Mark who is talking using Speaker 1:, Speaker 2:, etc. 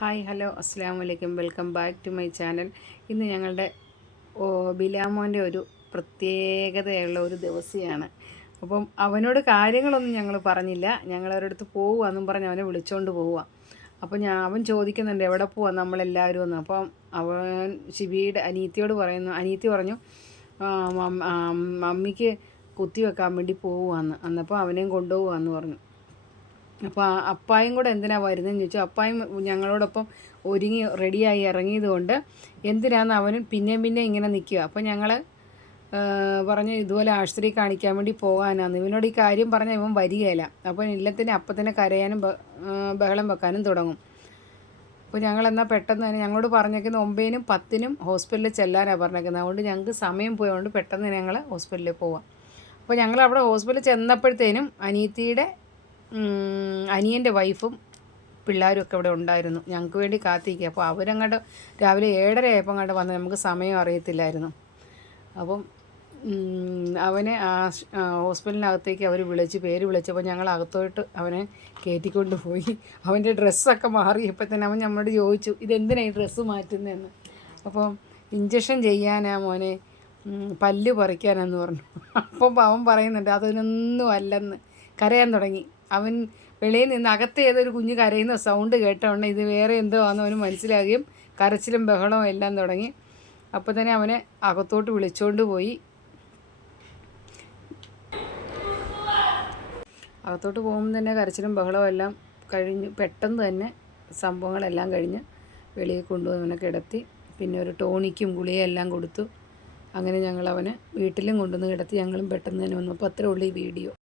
Speaker 1: Hi hello അസ്സാം വലൈക്കും welcome back to my channel. ഇന്ന് ഞങ്ങളുടെ ബിലാമോന്റെ ഒരു പ്രത്യേകതയുള്ള ഒരു ദിവസമാണ് അപ്പം അവനോട് കാര്യങ്ങളൊന്നും ഞങ്ങൾ പറഞ്ഞില്ല. ഞങ്ങൾ അവരടുത്ത് പോവുകയെന്നും പറഞ്ഞ് അവനെ വിളിച്ചുകൊണ്ട് പോവുക. അപ്പോൾ ഞാൻ അവൻ ചോദിക്കുന്നുണ്ട് എവിടെ പോവാം? നമ്മളെല്ലാവരും എന്ന് അപ്പം അവൻ ശിബിയുടെ അനീത്തിയോട് പറയുന്നു അനീത്തി പറഞ്ഞു "ആ, മം- ആ, മമ്മിക്ക് കുത്തി വെക്കാൻ വേണ്ടി പോവുകയെന്ന് അന്നപ്പോൾ അവനെയും കൊണ്ടുപോകാമെന്ന് പറഞ്ഞു. അപ്പോൾ അപ്പായും കൂടെ എന്തിനാണ് വരുന്നതെന്ന് ചോദിച്ചു. അപ്പായും ഞങ്ങളോടൊപ്പം ഒരുങ്ങി റെഡിയായി ഇറങ്ങിയത് കൊണ്ട് എന്തിനാന്ന് അവനും പിന്നെയും പിന്നെ ഇങ്ങനെ നിൽക്കുക അപ്പോൾ ഞങ്ങൾ പറഞ്ഞു ഇതുപോലെ ആശുപത്രി കാണിക്കാൻ വേണ്ടി പോകാനാണ് ഇവനോട് ഈ കാര്യം പറഞ്ഞാൽ ഇവൻ വരികയില്ല അപ്പോൾ ഇല്ലത്തിനെ അപ്പം തന്നെ കരയാനും ബഹളം വെക്കാനും തുടങ്ങും. അപ്പോൾ ഞങ്ങൾ എന്നാൽ പെട്ടെന്ന് തന്നെ ഞങ്ങളോട് പറഞ്ഞേക്കുന്ന ഒമ്പതിനും പത്തിനും ഹോസ്പിറ്റലിൽ ചെല്ലാനാണ് പറഞ്ഞേക്കുന്നത്. അതുകൊണ്ട് ഞങ്ങൾക്ക് സമയം പോയതുകൊണ്ട് പെട്ടെന്ന് ഞങ്ങൾ ഹോസ്പിറ്റലിൽ പോവാം. അപ്പോൾ ഞങ്ങൾ അവിടെ ഹോസ്പിറ്റലിൽ ചെന്നപ്പോഴത്തേനും അനീത്തിയുടെ അനിയന്റെ വൈഫും പിള്ളേരും ഒക്കെ ഇവിടെ ഉണ്ടായിരുന്നു. ഞങ്ങൾക്ക് വേണ്ടി കാത്തിരിക്കുക. അപ്പോൾ അവരങ്ങോട്ട് രാവിലെ ഏഴര ആയപ്പോൾ അങ്ങോട്ട് വന്ന് നമുക്ക് സമയം അറിയത്തില്ലായിരുന്നു. അപ്പം അവനെ ഹോസ്പിറ്റലിനകത്തേക്ക് അവർ വിളിച്ച് പേര് വിളിച്ചപ്പോൾ ഞങ്ങൾ അകത്തോട്ട് അവനെ കയറ്റിക്കൊണ്ട് പോയി. അവന്റെ ഡ്രസ്സൊക്കെ മാറിയപ്പോൾ തന്നെ അവൻ നമ്മളോട് ചോദിച്ചു ഇതെന്തിനാണ് ഈ ഡ്രസ്സ് മാറ്റുന്നതെന്ന്? അപ്പോൾ ഇഞ്ചക്ഷൻ ചെയ്യാനാ മോനെ. പല്ല് പറിക്കാനെന്ന് പറഞ്ഞു. അപ്പം അവൻ പറയുന്നുണ്ട് അതിനൊന്നും അല്ലെന്ന്. കരയാൻ തുടങ്ങി. അവൻ വെളിയിൽ നിന്ന് അകത്ത് ഏതൊരു കുഞ്ഞ് കരയുന്ന സൗണ്ട് കേട്ടോണ്ട് ഇത് വേറെ എന്തോ ആണെന്ന് അവന് മനസ്സിലാകുകയും കരച്ചിലും ബഹളവും എല്ലാം തുടങ്ങി. അപ്പോൾ തന്നെ അവനെ അകത്തോട്ട് വിളിച്ചുകൊണ്ട് പോയി. അകത്തോട്ട് പോകുമ്പോൾ തന്നെ കരച്ചിലും ബഹളവും എല്ലാം കഴിഞ്ഞ് പെട്ടെന്ന് തന്നെ സംഭവങ്ങളെല്ലാം കഴിഞ്ഞ് വെളിയിൽ കൊണ്ടുപോയി അവനെ കിടത്തി. പിന്നെ ഒരു ടോണിക്കും ഗുളിയും എല്ലാം കൊടുത്തു. അങ്ങനെ ഞങ്ങൾ അവനെ വീട്ടിലും കൊണ്ടുവന്ന് കിടത്തി. ഞങ്ങളും പെട്ടെന്ന് തന്നെ വന്നു. അപ്പോൾ അത്രേ ഉള്ളൂ ഈ വീഡിയോ.